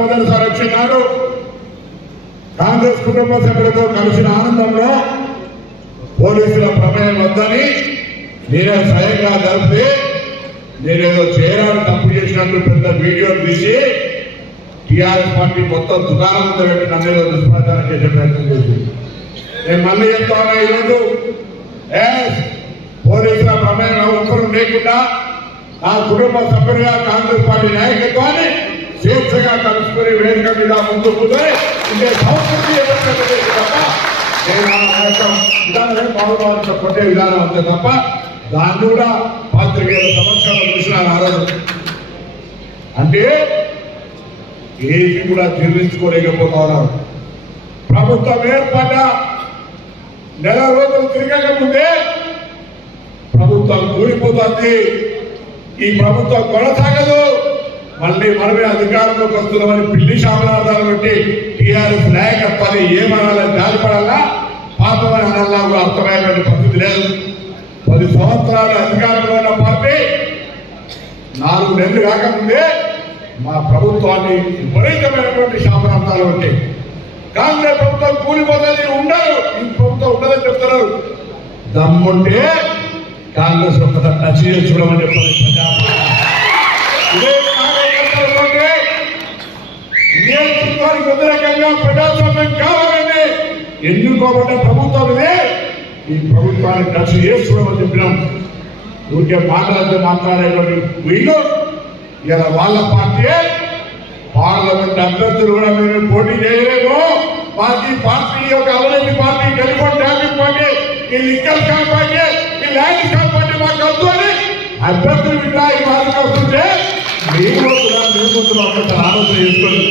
మొదటిసారి వచ్చినాడు కాంగ్రెస్ కుటుంబ సభ్యులతో కలిసిన ఆనందంలో పోలీసుల ప్రమేయం వద్దని నేనే స్వయంగా జరిపి నేనేదో చేయాలని తప్పు చేసినట్టు పెద్ద వీడియో తీసి టీఆర్ఎస్ పార్టీ మొత్తం దుకాణం ముందు పెట్టి నన్ను దుష్ప్రచారం చేసే ప్రయత్నం చేసింది. నేను మళ్ళీ చెప్తాను, ఈరోజు పోలీసుల ప్రమేయం ఒక్కరు లేకుండా ఆ కుటుంబ సభ్యులుగా కాంగ్రెస్ పార్టీ నాయకత్వాన్ని స్వేచ్ఛగా కలుసుకుని వేదిక మీద ముందు కూర్చొని ఇంకే సంస్కృతి తప్ప విధానమే పాల్గొనాల్సిన కొట్టే విధానం అంతే తప్ప దాన్ని కూడా పాత్రికేయుల సమక్షంలో చూసినారు. ఆ రోజు అంటే ఏది కూడా జీర్ణించుకోలేకపోతా ఉన్నారు. ప్రభుత్వం ఏర్పడ్డ నెల రోజులు తిరగక ముందే ప్రభుత్వం కూలిపోతుంది. ఈ ప్రభుత్వం కొనసాగదు, మళ్ళీ మనమే అధికారంలోకి వస్తున్నామని పిల్లి శామనార్థాలు బట్టి టీఆర్ఎస్ నాయకత్వాన్ని ఏమనాలని జాలిపడాలా పాపమని అనాలా కూడా అర్థమైనటువంటి పరిస్థితి లేదు. 10 సంవత్సరాలు అధికారంలో ఉన్న పార్టీ 4 నెలలు కాకముందే మా ప్రభుత్వాన్ని విపరీతమైనటువంటి శాపనార్థాలు ఉంటాయి. కాంగ్రెస్ ప్రభుత్వం కూలిపోతుంది, ఉండరు, ఈ ప్రభుత్వం ఉండదని చెప్తున్నారు. దమ్ముంటే కాంగ్రెస్ ఒక్కసారి టచ్ చేసి చూడమని చెప్తారు. నియోజకవర్గానికి వ్యతిరేకంగా ప్రజాస్వామ్యం కావాలని ఎన్నుకోబడ్డ ప్రభుత్వం ఇదే. ఈ ప్రభుత్వాన్ని టచ్ చేసి చూడమని చెప్పినాం. ఊరికే మాట్లాడేటువంటి వీళ్ళు ఇలా వాళ్ళ పార్టీ పార్లమెంట్ అభ్యర్థులు కూడా మేము పోటీ చేయలేము. పార్టీ ఒక అవినీతి పార్టీ, టెలిఫోన్ ట్యాపింగ్ పార్టీ, ఈ లిక్కర్ స్కామ్ పార్టీ, ఈ ల్యాండ్ స్కామ్ పార్టీ మాకు వద్దు అని అభ్యర్థులు ఇట్లా ఈ వాళ్ళకి వస్తుంటే మేము ఒక్కసారి ఆలోచన చేసుకోండి.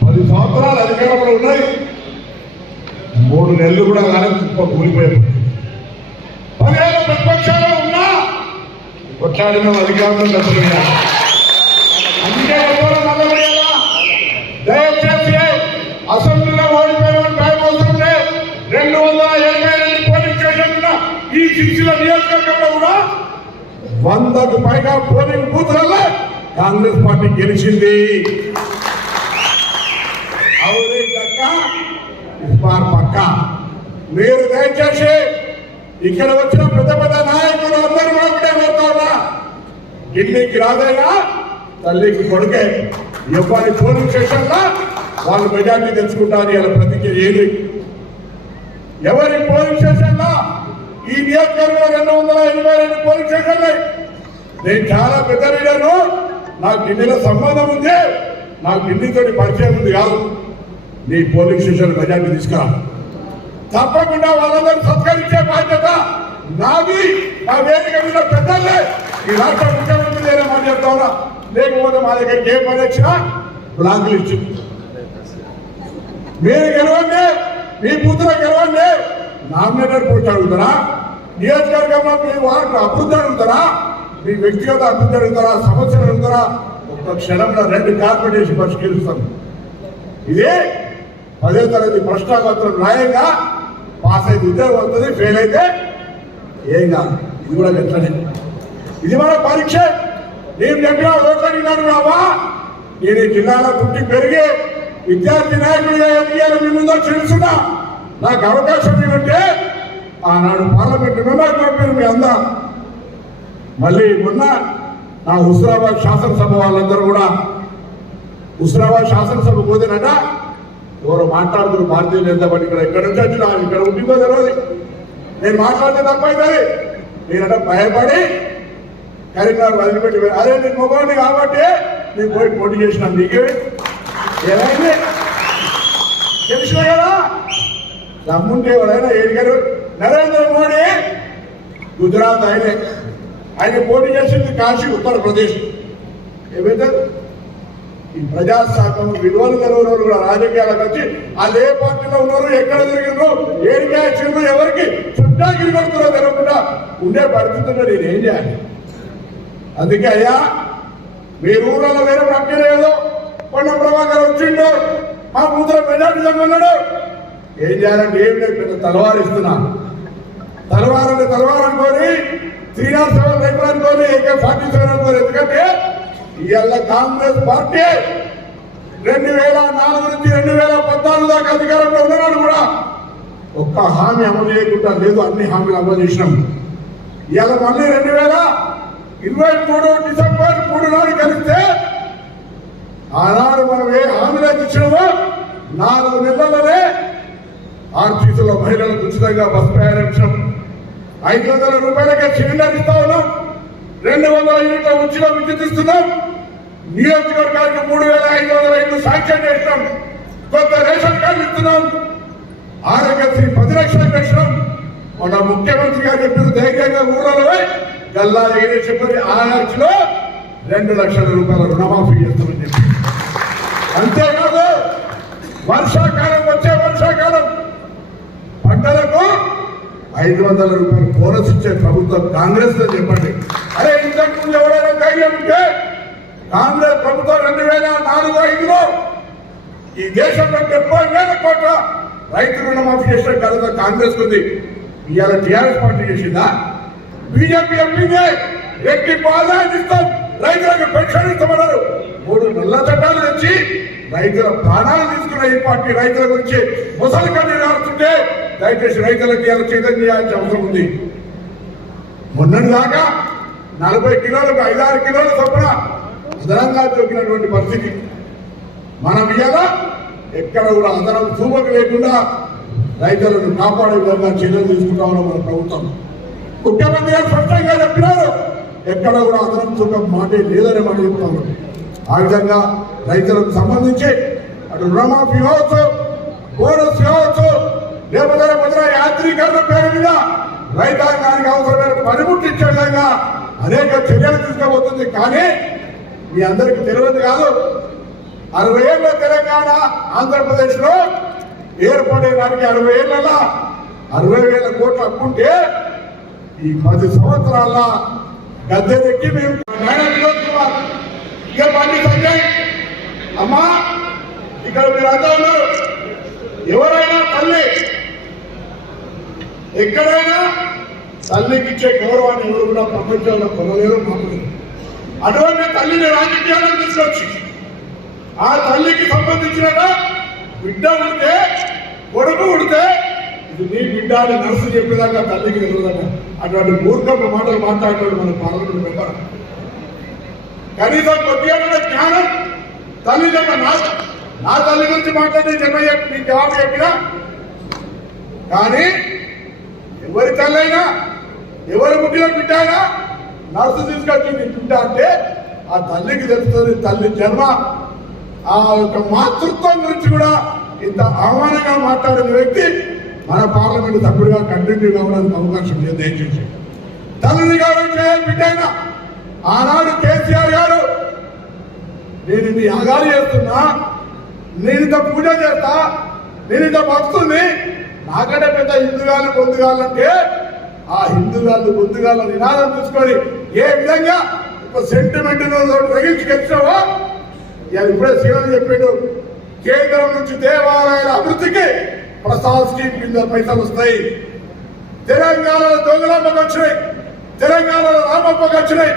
10 సంవత్సరాలు అధికారంలో ఉన్నాయి, 3 నెలలు కూడా కానీ కూలిపోయారు. 10 ఏళ్ళు ప్రతిపక్షాలు ఉన్నా కొట్లాడిన అధికారంలో దశలుగా అందుకే దయచేసి అసెంబ్లీలో ఓడిపోయిన టైం అవసరం లేదు. 282 పోలింగ్ స్టేషన్ ఈ సిరిసిల్ల నియోజకవర్గంలో కూడా 100కు పైగా పోలింగ్ బూత్లలో కాంగ్రెస్ పార్టీ గెలిచింది. అవునే దక్క ఇస్మార్ పక్క. మీరు దయచేసి ఇక్కడ వచ్చిన పెద్ద పెద్ద నాయకులు అందరూ కూడా కోరుతా, ఢిల్లీకి రాదైనా తల్లికి కొడుకే ఎవరి పోలింగ్ స్టేషన్ లో వాళ్ళు మెజార్టీ తెచ్చుకుంటారు. ఇలా ప్రతిజ్ఞ ఏది ఎవరి పోలింగ్ స్టేషన్ లో ఈ నియోజకవర్గంలో 282 పోలింగ్ స్టేషన్లు. నేను చాలా పెద్ద లీడర్ను, నాకు ఢిల్లీలో సంబంధం ఉంది, నాకు ఢిల్లీతో పరిచయం ఉంది కాదు. నీ పోలింగ్ స్టేషన్ మెజార్టీ తీసుకురా, తప్పకుండా వాళ్ళందరూ సత్కరించే బాధ్యత నాది. నా వేదిక మీద పెద్దలే ఈ రాష్ట్ర ముఖ్యమంత్రి లేనే మాట చెప్తా ఉన్నా. లేకపోతే మా దగ్గరికి ఏ పని వచ్చినా బ్లాకులు ఇచ్చు. మీరు గెలవండి, మీ బూత్లో గెలవండి. నామినేటర్ పోటీ అడుగుతారా? నియోజకవర్గంలో మీ వారికి అభివృద్ధి అడుగుతారా? మీ వ్యక్తిగత అభివృద్ధి అడుగుతారా? సమస్యలు అడుగుతారా? ఒక్క క్షణంలో 2 కార్పొరేషన్ పరిష్కరిస్తాం. ఇదే 10వ తరగతి ప్రశ్నాపత్రం రాయంగా పాస్ అయితే ఉద్యోగం వస్తుంది, ఫెయిల్ అయితే ఏం కాదు. ఇది కూడా ఎట్లనే, ఇది మన పరీక్ష. నేను చెప్పిన ఓట్లడినాడు రావా, నేను ఈ జిల్లాలో పుట్టి పెరిగి విద్యార్థి నాయకుడిగా ఎదిగాను. మీ ముందు తెలుసున్నా నాకు అవకాశం ఏమంటే ఆనాడు పార్లమెంట్ మెంబర్ పంపారు మీ అందరూ. మళ్ళీ మొన్న నా హుస్నాబాద్ శాసనసభ వాళ్ళందరూ కూడా హుస్నాబాద్ శాసనసభ పోతేనట ఎవరు మాట్లాడుతున్నారు భారతీయ జనతా పార్టీ ఇక్కడ నుంచి వచ్చినా ఇక్కడ ఉంటుందో తెలియదు. నేను మాట్లాడితే తప్పైతుంది. నేనట భయపడి కరీంనగర్ వదిలిపెట్టి అదే నేను మొగోడిని కాబట్టి నేను పోయి పోటీ చేసినాను. నీకు ఏమైంది తెలిసిన కదా. దమ్ముంటే ఎవరైనా ఏడిగారు. నరేంద్ర మోడీ గుజరాత్ ఆయన పోటీ చేసింది కాశీ ఉత్తరప్రదేశ్. ఏమైతే ఈ ప్రజాస్వామ్యం విలువలు తెలియని వాళ్ళు కూడా రాజకీయాలకు వచ్చి వాళ్ళు ఏ పార్టీలో ఉన్నారు, ఎక్కడ తిరిగినారు, ఏడిగా చిన్న ఎవరికి చుట్టాగిరి కొడుతున్నారో తెలియకుండా ఉండే పరిస్థితుల్లో నేను ఏం చేయాలి? అందుకే అయ్యా మీరు ఊళ్ళలో వేరే పక్కలేదు కొండ ప్రభాకర్ వచ్చిండు, మా కూతురు మెజార్టీ జమ్మన్నాడు. ఏం చేయాలంటే ఏం లేదు, తలవారు ఇస్తున్నా. తలవారు అనుకోని 307 రైతులు అనుకోని AK-47 అనుకోని. ఎందుకంటే ఇవాళ కాంగ్రెస్ పార్టీ 2004 నుంచి 2014 దాకా అధికారంలో ఉన్నాడు కూడా ఒక్క హామీ అమలు చేయకుండా లేదు, అన్ని హామీలు అమలు చేసినాం. ఇవాళ మళ్ళీ 2023 డిసెంబర్ 3 నాడు కలిస్తే ఆనాడు మనం ఏ హామీలు ఇచ్చినామో 4 నెలలనే ఆర్టీసీలో మహిళలకు ఉచితంగా బస్ ప్రయాణించడం, 500 రూపాయలకే సిలిండర్ ఇస్తా ఉన్నాం, 200 యూనిట్ల ఉచిత విద్యుత్ ఇస్తున్నాం, నియోజకవర్గానికి 3500 శాంక్షన్ చేసినాం, కొత్త రేషన్ కార్డు ఇస్తున్నాం, ఆరోగ్యశ్రీ 10 లక్షలు పెట్టినాం. మన ముఖ్యమంత్రి గారు చెప్పిన ధైర్యంగా ఊళ్ళలో గల్లా చెప్పి ఆర్చిలో 2 లక్షల రూపాయల రుణమాఫీ చేస్తామని చెప్పి. అంతేకాదు వర్షాకాలం వచ్చే వర్షాకాలం పంటలకు 500 రూపాయలు బోనస్ ఇచ్చే ప్రభుత్వం కాంగ్రెస్ లో చెప్పండి. అరే ఇంతకుముందు ఎవరైనా ధైర్యం ఉంటే కాంగ్రెస్ ప్రభుత్వం 2004-05లో ఈ దేశంలో 70,000 కోట్ల రైతు రుణమాఫీ చేసిన ఘనత కాంగ్రెస్ ఉంది. ఇవాళ టీఆర్ఎస్ పార్టీ చేసిందా? బీజేపీ ఎంపీనే వ్యక్తి ఆదాయం ఇస్తాం, రైతులకు పెన్షన్ ఇస్తామన్నారు. 3 నల్ల చట్టాలు తెచ్చి రైతుల ప్రాణాలు తీసుకున్న ఈ పార్టీ రైతుల గురించి ముసలి కన్నీరు ఆడుతుంటే దయచేసి రైతులకు ఇలా చైతన్యం చేయాల్సిన అవసరం ఉంది. మొన్నటి దాకా 40 కిలోలకు 5-6 కిలోల చొప్పున అదనంగా దొరికినటువంటి పరిస్థితి. మనం ఇవాళ ఎక్కడ కూడా అదనం చూపక లేకుండా రైతులను కాపాడే విధంగా చర్యలు తీసుకుంటా ఉన్నాం మన ప్రభుత్వం. ముఖ్యమంత్రి గారు స్పష్టంగా చెప్పినారు, ఎక్కడ కూడా అదనం చూపక మాటే లేదని మనం చెప్తాము. ఆ విధంగా రైతులకు సంబంధించి అటు రుణమాఫీ కావచ్చు, బోనస్ కావచ్చు, లేకపోతే యాంత్రీకరణ పేరు మీద రైతాంగానికి అవసరమైన పనిముట్టించే విధంగా అనేక చర్యలు తీసుకోబోతుంది. కానీ మీ అందరికీ తెలియదు కాదు, 60 ఏళ్ళ తెలంగాణ ఆంధ్రప్రదేశ్ లో ఏర్పడే దానికి 60 ఏళ్ళ 60,000 కోట్లు అప్పుంటే ఈ 10 సంవత్సరాల గద్దెనెక్కి మేము ఇక బండి సంజయ్ అమ్మా ఇక్కడ మీరు అంతా ఉన్నారు. ఎవరైనా తల్లి ఎక్కడైనా తల్లికి ఇచ్చే గౌరవాన్ని ఎవరు కూడా ప్రపంచంలో కొనలేరు, మామూలు. అటువంటి తల్లిని రాజకీయాలను తీసుకొచ్చి ఆ తల్లికి సంబంధించిన బిడ్డ ఉడితే కొడుకు ఉడితే ఇది నీ బిడ్డ అని నర్సు చెప్పేదాకా తల్లికి తెలియదట. అటువంటి మూర్ఖపు మాటలు మాట్లాడేవాడు మన పార్లమెంట్ మెంబర్. కనీసం కొద్దిగా జ్ఞానం తల్లి నా తల్లి గురించి మాట్లాడి నీ జవాబు చెప్పినా. కానీ ఎవరి తల్లి అయినా ఎవరి ముట్టిలో బిడ్డ అయినా నర్సు తీసుకొచ్చింది బిడ్డ అంటే ఆ తల్లికి తెలుస్తుంది తల్లి జన్మ. ఆ యొక్క మాతృత్వం గురించి కూడా ఇంత అవమానంగా మాట్లాడిన వ్యక్తి మన పార్లమెంట్ సభ్యుడిగా కంటిన్యూ కావడానికి అవకాశం లేదు. దయచేసి తల్లిని గౌరవించే బిడ్డ అయినా ఆనాడు కేసీఆర్ గారు నేను ఇన్ని యాగాలు చేస్తున్నా, నేను ఇంత పూజ చేస్తా, నేను ఇంత భక్తుల్ని, నాకంటే పెద్ద హిందుగాళ్ళు పొందుగాలంటే ఆ హిందుగాళ్ళు పొందుగాళ్ళ నినాదం చూసుకొని ఏ విధంగా ఒక సెంటిమెంట్ రగిల్చుకొచ్చావో ఇప్పుడే సీఎం చెప్పాడు. కేంద్రం నుంచి దేవాలయాల అభివృద్ధికి ప్రసాద్ స్కీమ్ కింద పైసలు వస్తాయి. తెలంగాణలో దొంగలమ్మకు వచ్చినాయి, తెలంగాణలో రామప్పకు వచ్చినాయి.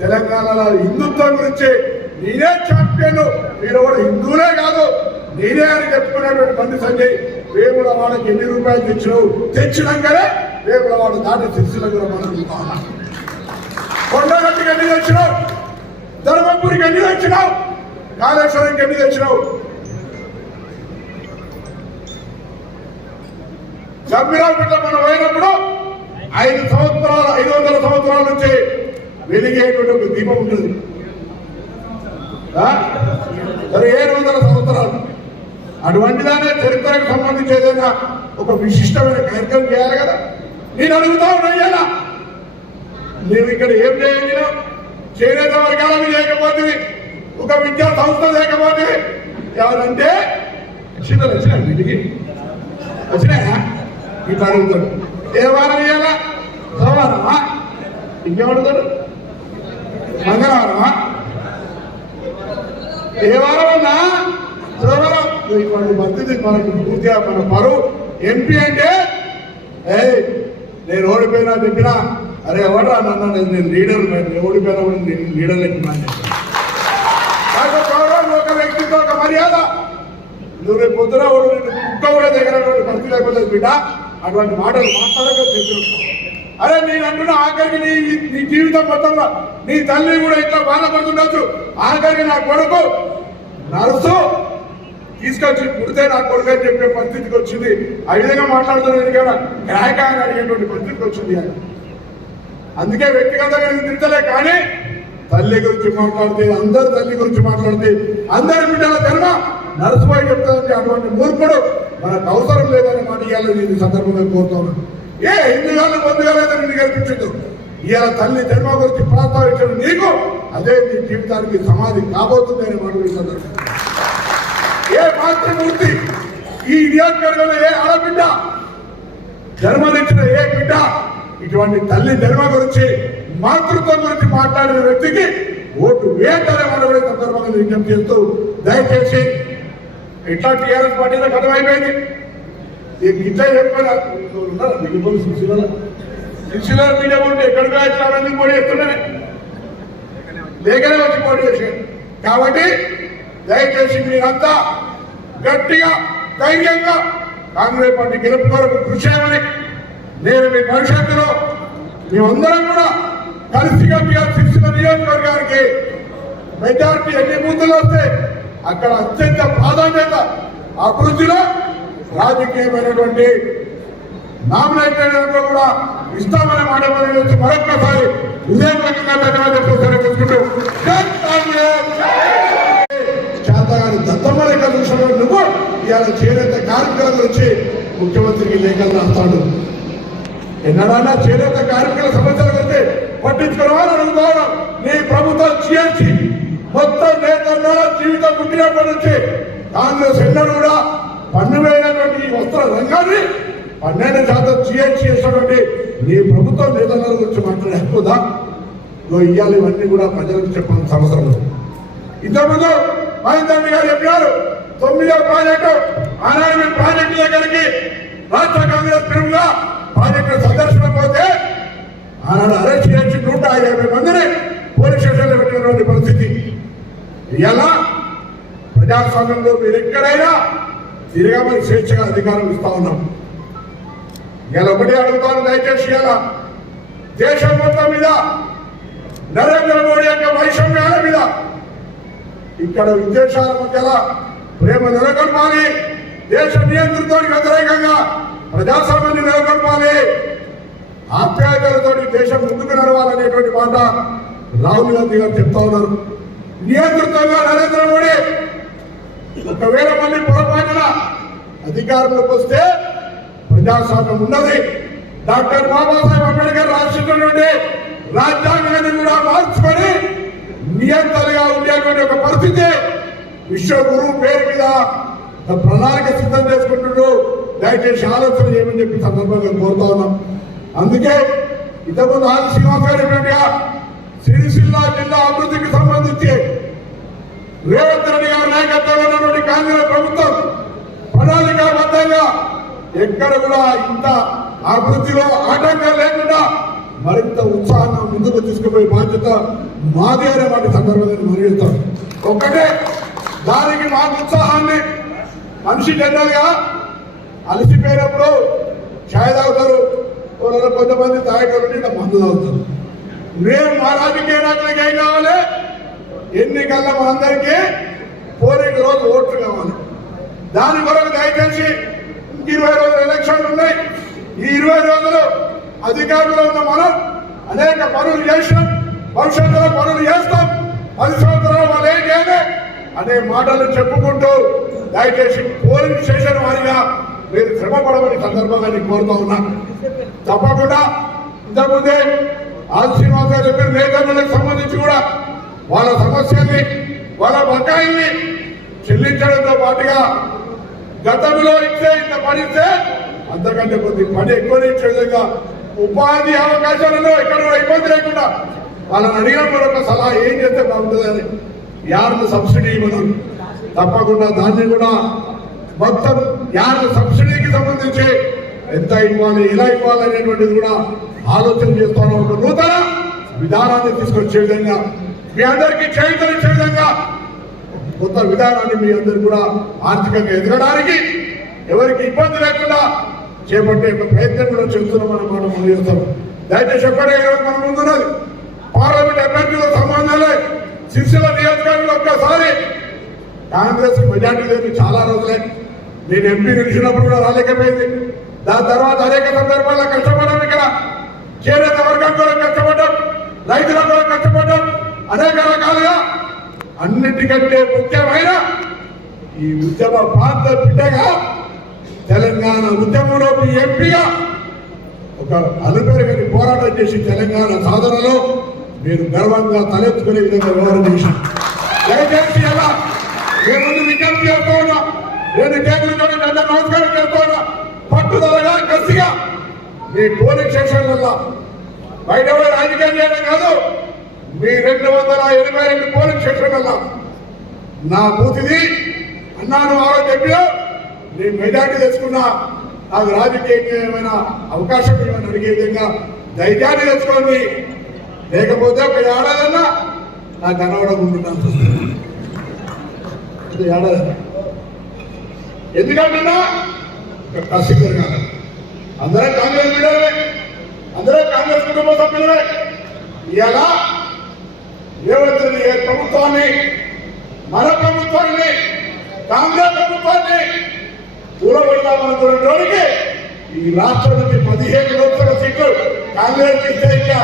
తెలంగాణలో హిందుత్వం గురించి నేనే ఛాంపియన్, మీరు కూడా హిందువులే కాదు నేనే అని చెప్పుకునేటువంటి బండి సంజయ్ వేములవాడకి ఎన్ని రూపాయలు తెచ్చినావు? తెచ్చినాకనే వేములవాడ దాటి సిరిసిల్ల కూడా మనం కొండగట్టుకి ఎన్ని తెచ్చినావు? ధర్మపురికి ఎన్ని తెచ్చినావు? కాళేశ్వరంకి ఎన్ని తెచ్చినావు? గంభీరావుపేట మనం పోయినప్పుడు 500 సంవత్సరాల నుంచి వెలిగేటువంటి ఒక దీపం ఉంటుంది. సరే 700 సంవత్సరాలు అటువంటి దానే చరిత్రకు సంబంధించి ఏదైనా ఒక విశిష్టమైన కార్యక్రమం చేయాలి కదా. నేను అడుగుతా ఉన్నాయా, నువ్వు ఇక్కడ ఏం చేయగలిగినావు? చేనేత వర్గాలను చేయకపోతే, ఒక విద్యా సంస్థ లేకపోతే, ఎవరంటే చిన్నలు వచ్చినాయి ఇంటికి వచ్చినాయా? ఇట్లా అడుగుతాడు. ఏ వారం ఇవ్వాలా? సోమవారమా? ఇంకేమడుగుతాడు? మంగళవారమా? ఏ వారం అన్నా? సోమవారం. ఇటువంటి పద్ధతి మనకు పూర్తిగా మన పరువు. ఎంపీ అంటే నేను ఓడిపోయినా చెప్పినా అరే ఎవడరా నన్ను నేను లీడర్ ఓడిపోయినా కూడా నేను లీడర్ లెక్కినా ఒక వ్యక్తితో ఒక మర్యాద. నువ్వు రేపు పొద్దున కుక్క కూడా దగ్గర పరిస్థితి లేకపోతే బిడ్డ అటువంటి మాటలు మాట్లాడక చేస్తున్నావు. అరే నేను అంటున్నా ఆఖరికి నీ జీవితం మొత్తంలో నీ తల్లి కూడా ఇట్లా బాధపడుతుండొచ్చు. ఆఖరికి నా కొడుకు నర్సు తీసుకొచ్చి పుడితే నా కొడుకు అని చెప్పే పరిస్థితికి వచ్చింది. ఆ విధంగా మాట్లాడుతున్నది కదా న్యాయకాన్ని అడిగేటువంటి పరిస్థితికి వచ్చింది. అందుకే వ్యక్తిగతంగా తింటలే, కానీ తల్లి గురించి మాట్లాడితే అందరు తల్లి గురించి మాట్లాడితే అందరి బిడ్డల జన్మ నర్సుపోయి చెప్తానంటే అటువంటి మూర్ఖుడు మనకు అవసరం లేదని మాట ఇవ్వాలి. నేను ఈ సందర్భంగా కోరుతున్నాను. హిందుగాలు పొందుగాలేదని నీకు కనిపించదు. ఇవాళ తల్లి జన్మ గురించి ప్రస్తావించడం నీకు అదే నీ జీవితానికి సమాధి కాబోతుంది అని మాట ఈ సందర్భం. ఏ మాతృమూర్తి ఈ నియోజకవర్గంలో ఏ ఆడబిడ్డ జన్మనిచ్చిన ఏ బిడ్డ ఇటువంటి తల్లి జన్మ గురించి మాతృత్వం గురించి మాట్లాడిన వ్యక్తికి ఓటు వేయాలనే వాళ్ళు కూడా సందర్భంగా విజ్ఞప్తి చేస్తూ దయచేసి ఇట్లా టీఆర్ఎస్ పార్టీలో కథం అయిపోయింది. ఇట్లా చెప్పిన శిక్షణ మీడియా ఉంటే ఎక్కడికి వచ్చి పోటీ చేస్తున్నానే లేకనే వచ్చి పోటీ చేశాను. కాబట్టి దయచేసి మీరంతా గట్టిగా ధైర్యంగా కాంగ్రెస్ పార్టీ గెలుపు కొరకు కృషి చేయమని నేను మీ భవిష్యత్తులో మేమందరం కూడా కలిసిగా శిక్షణ నియోజకవర్గానికి మెజార్టీ ఎన్ని బూతులు వస్తే అక్కడ అత్యంత ప్రాధాన్యత అభివృద్ధిలో రాజకీయమైనటువంటి నామినేటెడ్ కూడా ఇస్తామనే మాట మరొక్కసారి విజయవంతంగా ధన్యవాదాలు తెలుసుకుంటూ చేతగాని దత్తమ్మ లేఖ చూసిన నువ్వు ఇవాళ చేనేత కార్మికుల గురించి ముఖ్యమంత్రికి లేఖలు రాస్తాడు. ఎన్నడన్నా చేనేత కార్మికుల సమస్యల గురించి పట్టించుకోవాలని అడుగుతాను. నీ ప్రభుత్వం చేసి మొత్తం నేతన్న జీవితం పుట్టినప్పటి నుంచి కాంగ్రెస్ ఎన్నడూ కూడా పన్ను వేయనటువంటి వస్త్ర రంగాన్ని 12% జిఎస్టీ చేసినటువంటి నీ ప్రభుత్వం నేతల గురించి మాట్లాడే హక్కుదా ఇవ్వాలి. ఇవన్నీ కూడా ప్రజలకు చెప్పాల్సిన అవసరం ఉంది. ఇంతకుముందు మహేందర్ గారు చెప్పారు 9వ ప్రాజెక్టు ఆనాడు ప్రాజెక్టు దగ్గరికి రాష్ట్ర కాంగ్రెస్ పిలుపుగా ప్రాజెక్టు సందర్శన పోతే ఆనాడు అరెస్ట్ చేసి 150 మందిని పోలీస్ స్టేషన్లో పెట్టినటువంటి పరిస్థితి. ఇలా ప్రజాస్వామ్యంలో మీరు ఎక్కడైనా తిరగమని స్వేచ్ఛగా అధికారం ఇస్తా ఉన్నాం. ఇలా ఒకటి అడుగుతాను, దయచేసి ఇలా దేశం మొత్తం మీద నరేంద్ర మోడీ యొక్క వైషమ్యాల మీద ఇక్కడ విదేశాల మధ్యలో ప్రేమ నెలకొల్పాలి, దేశ నియంత్రణకి వ్యతిరేకంగా ప్రజాస్వామ్యాన్ని నెలకొల్పాలి, ఆప్యాయతలతో దేశం ముందుకు నడవాలనేటువంటి మాట రాహుల్ గాంధీ గారు చెప్తా ఉన్నారు. నియంత్రితంగా నరేంద్ర మోడీ ఒకవేళ మళ్ళీ పొరపాటున అధికారంలోకి వస్తే ప్రజాస్వామ్యం ఉన్నది. డాక్టర్ బాబాసాహెబ్ అంబేద్కర్ రాసినటువంటి రాజ్యాంగాన్ని కూడా మార్చుకొని నియంత్రణగా ఉండేటువంటి ఒక పరిస్థితి విశ్వగురువు పేరు మీద ప్రణాళిక సిద్ధం చేసుకుంటున్నారు. దయచేసి ఆలోచన చేయమని చెప్పి సందర్భంగా కోరుతా ఉన్నాం. అందుకే ఇంతకుముందు ఆది శ్రీనివాసరెడ్డిగా సిరిసిల్ల జిల్లా అభివృద్ధికి సంబంధించి రేవంత్ రెడ్డి గారి నాయకత్వంలో ఉన్నటువంటి కాంగ్రెస్ ప్రభుత్వం ప్రణాళికాబద్ధంగా ఎక్కడ కూడా ఇంత అభివృద్ధిలో ఆటంకం లేకుండా మరింత ఉత్సాహంగా ముందుకు తీసుకుపోయే బాధ్యత మాది అనే వాటి సందర్భంగా మరిగిస్తాం. ఒక్కటే దానికి మా ఉత్సాహాన్ని మనిషి జనరల్ గా అలసిపోయినప్పుడు ఛాయ్ తాగుతారు, కొంతమంది తాగేటప్పుడు ఇంకా మందు తాగుతారు. మేము మా రాజకీయ నాయకులకి ఏం కావాలి, ఎన్నికల్లో మనందరికీ పోలింగ్ రోజు ఓట్లు కావాలి. దాని కొరకు దయచేసి 20 రోజులు ఎలక్షన్లు ఉన్నాయి. ఈ 20 రోజులు అధికారంలో ఉన్న మనం అనేక పనులు చేసినాం, భవిష్యత్తులో పనులు చేస్తాం, 10 సంవత్సరాలు వాళ్ళు ఏం చేయాలి అనే మాటలు చెప్పుకుంటూ దయచేసి పోలింగ్ స్టేషన్ వారిగా మీరు శ్రమపడమని సందర్భంగా నేను కోరుతా ఉన్నా. తప్పకుండా ఇంతకుముందే ఆది శ్రీనివాస గారు చెప్పిన మేఘాలకు సంబంధించి కూడా వాళ్ళ సమస్యల్ని వాళ్ళ బకాయిల్ని చెల్లించడంతో పాటుగా గతంలో ఇచ్చే ఇంత పనిస్తే అంతకంటే కొద్ది పని ఎక్కువ ఇచ్చే విధంగా ఉపాధి అవకాశాలలో ఎక్కడ ఇబ్బంది లేకుండా వాళ్ళని అడిగిన మరొక సలహా ఏం చేస్తే బాగుంటుందని యార్ల సబ్సిడీ ఇవ్వడం తప్పకుండా దాన్ని కూడా మొత్తం యార్ల సబ్సిడీకి సంబంధించి ఎంత ఇవ్వాలి, ఎలా ఇవ్వాలి అనేటువంటిది కూడా ఆలోచన చేస్తున్న ఒక నూతన విధానాన్ని తీసుకొచ్చే విధంగా మీ అందరికీ చేయుతనిచ్చే విధంగా కొత్త విధానాన్ని మీ అందరూ కూడా ఆర్థికంగా ఎదగడానికి ఎవరికి ఇబ్బంది లేకుండా చేపట్టే ప్రయత్నం కూడా చేస్తున్నామని మనం ముందు చేస్తాం. దయచేసి ఒక్కడే ఈరోజు మన ముందున్నది పార్లమెంట్ అభ్యర్థుల సంబంధాలే సిరిసిల్ల నియోజకవర్గంలో ఒక్కసారి కాంగ్రెస్ మెజార్టీ లేదు. చాలా రోజులే నేను ఎంపీ గెలిచినప్పుడు కూడా రాలేకపోయింది. దాని తర్వాత అనేక సందర్భాల్లో కష్టపడ్డాం. ఇక్కడ చేనేత వర్గం కూడా కష్టపడ్డాం, రైతుల కూడా కష్టపడ్డాం. అనేక రకాలుగా అన్నిటికంటే ముఖ్యమైన ఈ ఉద్యమ ప్రాంత బిడ్డగా తెలంగాణ ఉద్యమంలో మీ ఎంపీగా ఒక అలుపెరగని పోరాటం చేసి తెలంగాణ సాధనలో మీరు గర్వంగా తలెత్తుకునే విధంగా వ్యవహారం చేశారు. దయచేసి అలా నేను ముందు విజ్ఞప్తి చేస్తూ ఉన్నా, నేను కేంద్ర నమస్కారం చేస్తూ ఉన్నా. పట్టుదలగా కసిగా మీ పోలింగ్ స్టేషన్ వల్ల బయట రాజకీయం చేయడం కాదు, మీ 282 పోలింగ్ స్టేషన్ వల్ల నా బూతిది అన్నాను ఆరోగ్యం నేను మెజార్టీ తెచ్చుకున్నా. నాకు రాజకీయమైన అవకాశం ఏమైనా అడిగే విధంగా ధైర్యాన్ని తెచ్చుకోండి. లేకపోతే ఒక ఏడాదన్నా నాకు అనవడం ఉంటున్నాను. ఏడాదన్నా ఎందుకంటున్నా కసికర్ కాదు. అందరం కాంగ్రెస్ బిడ్డలే, అందరం కాంగ్రెస్ కుటుంబ సభ్యులే. ఇలా రేవంత్ రెడ్డి ప్రభుత్వాన్ని, మన ప్రభుత్వాన్ని, కాంగ్రెస్ ప్రభుత్వాన్ని కూలబెడతామనుకున్నటువంటి ఈ రాష్ట్రం నుంచి 15 లోక్సభ సీట్లు కాంగ్రెస్ ఇస్తే ఇంకా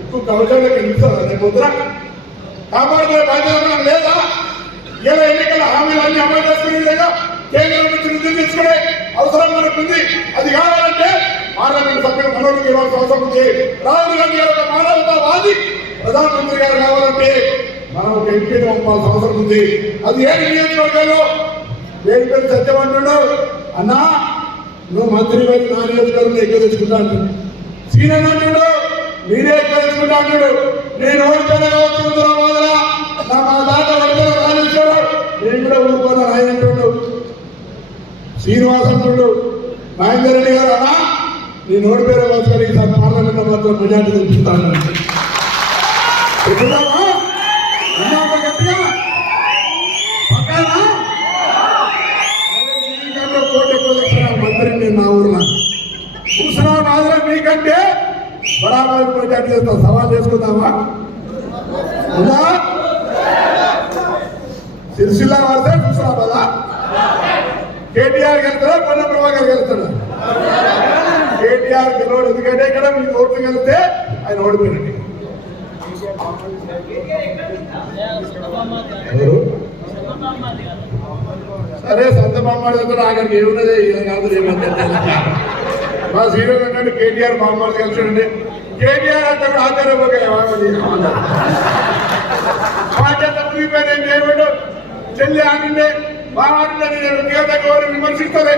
ఎక్కువ కవచంలోకి నిలుస్తుంది. ముద్ర కాపాడుకునే బాధ్యత లేదా? ఇలా ఎన్నికల హామీలన్నీ అమలు చేసుకునే లేదా? కేంద్రం నుంచి నిధులు తీసుకునే అవసరం మనకుంది. అది కావాలంటే పార్లమెంట్ సభ్యులు మనోడికి ఇవ్వాల్సిన అవసరం ఉంది. రాహుల్ గాంధీ గారు ఒక మానవతావాది ప్రధానమంత్రి గారు కావాలంటే మనం ఒక ఎంపీని పంపాల్సిన అవసరం ఉంది. అది ఏ నియోజకవర్గంలో వేరు పేరు సత్యం అంటున్నాడు. అన్నా నువ్వు మంత్రి గారు నా నియోజకవర్గంలో ఎక్కువ తెచ్చుకుంటా అంటాడు. సీనియర్ అంటున్నాడు మీరే ఎక్కువ తెచ్చుకుంటా అంటాడు. నేను ఓడిపోయిన కావచ్చు నా మా దాట ఓడిపోయిన రాజేశ్వరు నేను కూడా ఊరుకోను ఆయన అంటున్నాడు. శ్రీనివాస్ అంటున్నాడు. మహేందర్ రెడ్డి గారు అన్నా నేను ఓడిపోయిన కావచ్చు ఈసారి పార్లమెంట్ మాత్రం మెజార్టీ తెచ్చుకుంటాను. చెప్తున్నామా అన్నా గట్టిగా పక్కనా మంత్రి నా ఊర్లో హుస్నాబాద్ లో మీకంటే బరాబర్ మెజార్టీ చేస్తాం. సవాల్ చేసుకుందామా? సిరిసిల్ల వాడితే హుస్నాబాదా కేటీఆర్ గెలుస్తాడా పొన్న ప్రభాకర్ గెలుస్తాడా? కేటీఆర్ గెలవడు. ఎందుకంటే ఇక్కడ మీకు ఓట్లు గెలిస్తే ఆయన ఓడిపోయినట్టు. సరే సొంత బామ్మాడు ఆఖరికి ఏమున్నది కాదు. మా సీనియర్ అన్నాడు కేటీఆర్ బామ్మాడు కలిసాడండి. కేటీఆర్ అంటే ఆచార్యపోయి ఏం చేయబడ్డు చెల్లి ఆడిండే బాగా ఆడిందని నేను వ్యక్తిగతంగా విమర్శిస్తుంది.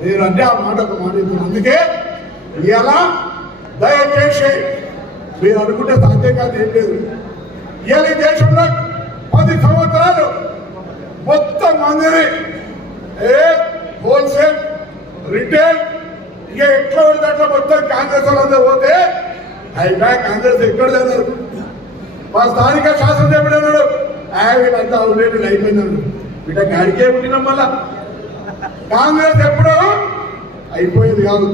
నేనంటే ఆ మాటకు మాట్లాడుతున్నాను. అందుకే ఇలా దయచేసి మీరు అనుకుంటే సాధ్యం కాదు ఏం లేదు. ఇవాళ ఈ దేశంలో 10 సంవత్సరాలు మొత్తం మందిని హోల్సేల్ రిటైల్ ఇక ఎట్లా పడితే అట్లా మొత్తం కాంగ్రెస్ వాళ్ళంతా పోతే అయినా కాంగ్రెస్ ఎక్కడ లేదన్నారు. మా స్థానిక శాసనసభ్యుడు అన్నాడు వీళ్ళంతా అవునేది అయిపోయిందన్నాడు. వీళ్ళ గాడికే పుట్టినాం మళ్ళా. కాంగ్రెస్ ఎప్పుడో అయిపోయేది కాదు.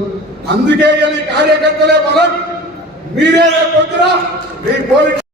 అందుకే ఈ కార్యకర్తలే బలం. మీరే పొద్దున మీ పోలీసు